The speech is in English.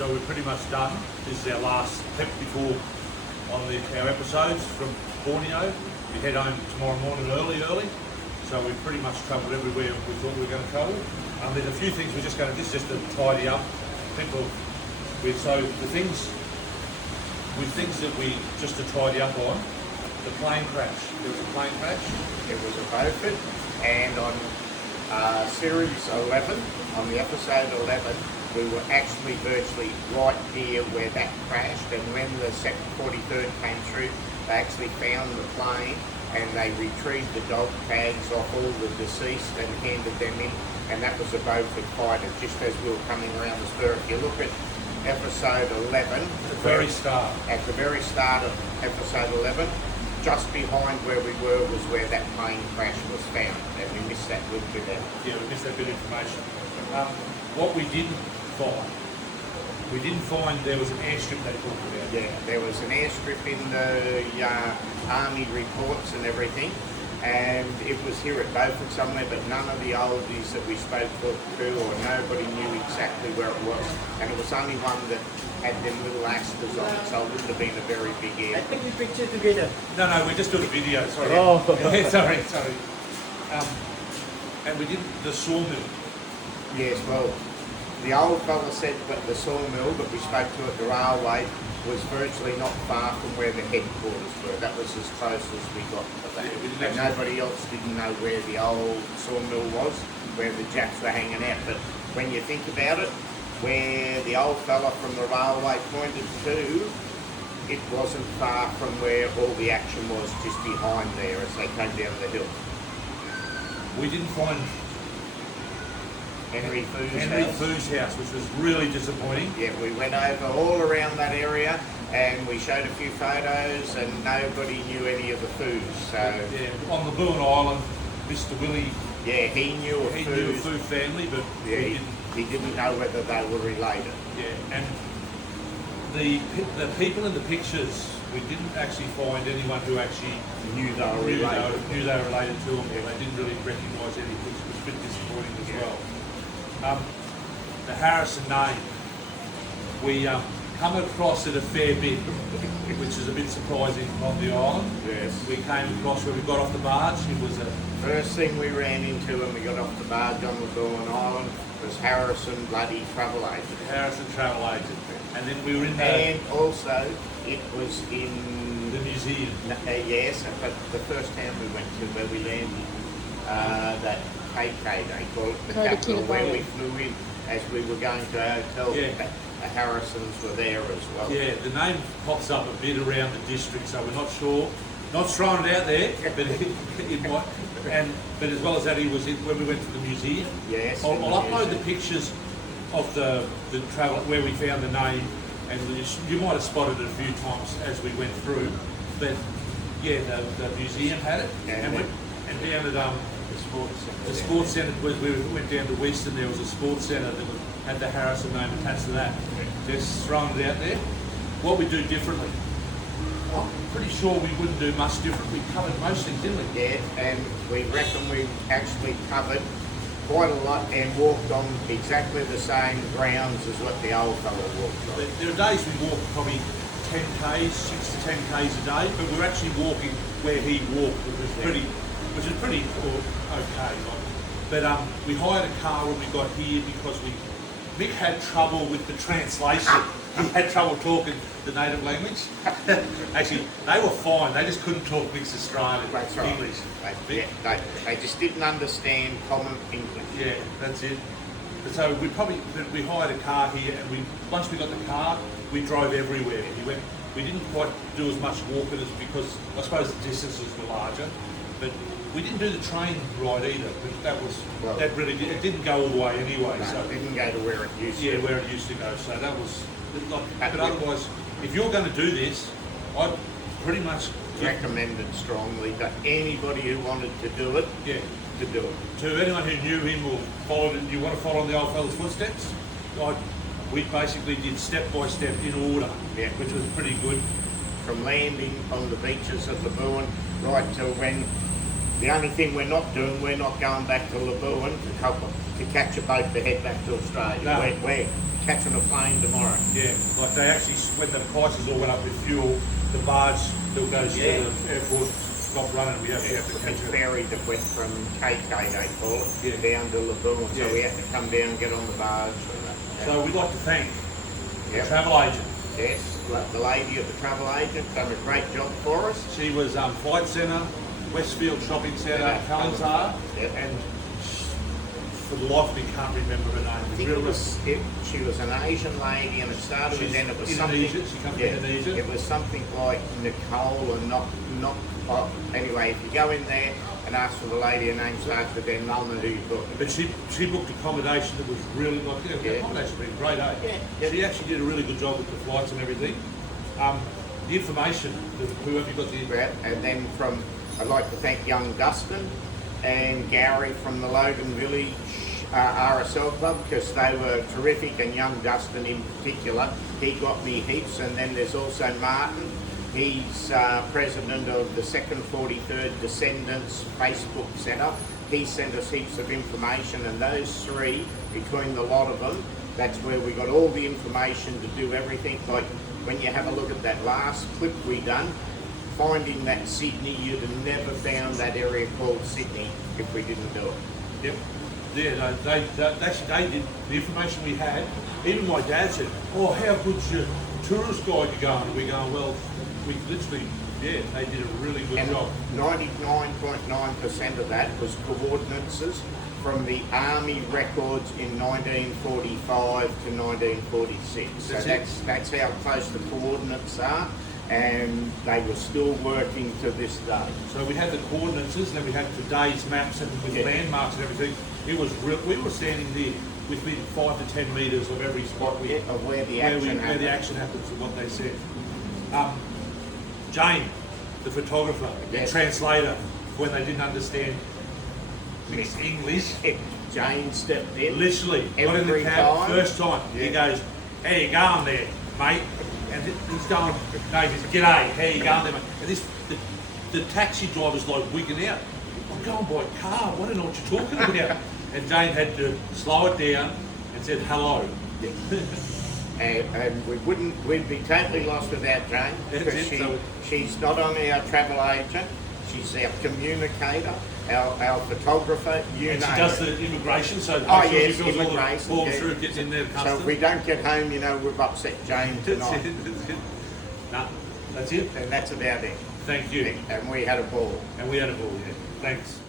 So we're pretty much done. This is our last prep before on our episodes from Borneo. We head home tomorrow morning early. So we've pretty much travelled everywhere we thought we were going to travel. There's a few things we're just going to, this is just to tidy up. So the things that we, just to tidy up on, the plane crash. There was a plane crash. It was a Beaufort, and on series 11, on the episode 11, we were actually virtually right near where that crashed, and when the 43rd came through, they actually found the plane and they retrieved the dog tags off all the deceased and handed them in, and that was a Beaufort fighter just as we were coming around the spur. If you look at episode 11, at the very start of episode 11, just behind where we were was where that plane crash was found, and we missed that little bit out. Yeah, we missed that bit of information. What we didn't find there was an airstrip they talked about. Yeah, there was an airstrip in the Army reports and everything, and it was here at Beaufort somewhere, but none of the oldies that we spoke to or nobody knew exactly where it was, and it was only one that had them little asters on it, so it wouldn't have been a very big air. I think we picture together. No, we're just doing a video, sorry. Oh. sorry. And we did the sawmill. Yes, well, the old fella said that the sawmill that we spoke to at the railway was virtually not far from where the headquarters were. That was as close as we got to that. Yeah, and nobody else didn't know where the old sawmill was, where the Japs were hanging out. But when you think about it, where the old fella from the railway pointed to, it wasn't far from where all the action was, just behind there as they came down the hill. We didn't find Henry Foo's house, which was really disappointing. Yeah, we went over all around that area and we showed a few photos and nobody knew any of the Foos. So yeah, on the Boone Island, Mr. Willie. Yeah, he knew a Foo family, but yeah, he didn't know whether they were related. Yeah, and the people in the pictures, we didn't actually find anyone who actually knew they were related to them. Yeah. They didn't really recognise any, which was a bit disappointing as well. The Harrison name, we come across it a fair bit, which is a bit surprising on the island. Yes. We came across when we got off the barge. It was a first thing we ran into when we got off the barge on the Dawn Island was Harrison bloody Travel Agent. Harrison Travel Agent. And then we were in and also it was in the museum. Yes, but the first town we went to where we landed, that KK, they call it, the capital, where we flew in as we were going to our hotel. Yeah. The Harrisons were there as well. Yeah, the name pops up a bit around the district, so we're not sure. Not throwing it out there, but it might. But as well as that, he was in when we went to the museum. Yes. I'll upload the pictures of the travel where we found the name, and you might have spotted it a few times as we went through. But yeah, the museum had it, and down at the sports centre. We went down to Western. There was a sports centre that had the Harrison name attached to that. Just throwing it out there. What we do differently? I'm pretty sure we wouldn't do much different. We covered most things, didn't we? Yeah, and we reckon we actually covered quite a lot and walked on exactly the same grounds as what the old fellow walked on. But there are days we walk probably 10 k's, 6 to 10 k's a day, but we're actually walking where he walked, which is pretty okay. But we hired a car when we got here because Mick had trouble with the translation. He had trouble talking the native language. Actually, they were fine. They just couldn't talk mixed Australian English. They just didn't understand common English. Yeah, that's it. So we hired a car here, and once we got the car, we drove everywhere. We didn't quite do as much walking as because I suppose the distances were larger, but we didn't do the train ride either. That really didn't go all the way anyway. No, so it didn't go to where it used to. Yeah, where it used to go. So that was. But otherwise, if you're going to do this, I'd pretty much recommend it strongly to anybody who wanted to do it. Yeah, to do it. To anyone who knew him or followed it, you want to follow in the old fella's footsteps. We basically did step by step in order, which was pretty good. From landing on the beaches of the Boone right till when The only thing we're not doing, we're not going back to Labuan to catch a boat to head back to Australia. No. We're catching a plane tomorrow. Yeah, like they actually, when the prices all went up with fuel, the barge that goes to the airport stopped running. We actually have to Big catch it. ferry that went from KK, they call it, Yeah. down to Labuan. Yeah. So we had to come down and get on the barge. And that. So we'd like to thank the Yep. travel agent. Yes, the lady of the travel agent done a great job for us. She was Flight Centre, Westfield Shopping Centre, Kalanzar, Yep. and for the life of me can't remember her name. I think she was an Asian lady, and it started She's and then it was Indonesian. something. She comes from Indonesia. It was something like Nicole or not. Anyway, if you go in there and ask for the lady, her name starts with them, they'll know who you're talking But she booked accommodation that was really like, the accommodation's been great, eh? Yeah. She actually did a really good job with the flights and everything. The information, whoever you got the about. And then I'd like to thank young Dustin and Gary from the Logan Village RSL Club, because they were terrific, and young Dustin in particular, he got me heaps. And then there's also Martin. He's president of the Second 43rd Descendants Facebook setup. He sent us heaps of information, and those three, between the lot of them, that's where we got all the information to do everything. Like when you have a look at that last clip we done, finding that Sydney, you'd have never found that area called Sydney if we didn't do it. Yep. Yeah, they did the information we had. Even my dad said, "Oh, how good's your tourist guide you going?" And we going, "Well, we literally, they did a really good And job." 99.9% of that was coordinates from the Army records in 1945 to 1946. So that's how close the coordinates are, and they were still working to this day. So we had the coordinates, and then we had today's maps and with landmarks and everything. It was we were standing there within 5 to 10 metres of every spot Of where the action happens and what they said. Jane, the photographer, the translator, when they didn't understand mixed English, Jane stepped in. literally got in the every cab time. first time. He goes, "How you going there, mate?" And he's going, "No, he says, g'day, how you going there, mate?" And the taxi driver's like wigging out. "I'm going by car, I don't know what you're talking about." And Jane had to slow it down and said, "Hello." And we'd be totally lost without Jane, because she's not only our travel agent, she's our communicator, our photographer, And she does the immigration, so yes, she fills all the immigration, forms through, gets in there to So customs. if we don't get home, we've upset Jane tonight. That's it. No, that's it. And that's about it. Thank you. And we had a ball. And we had a ball, yeah. Thanks.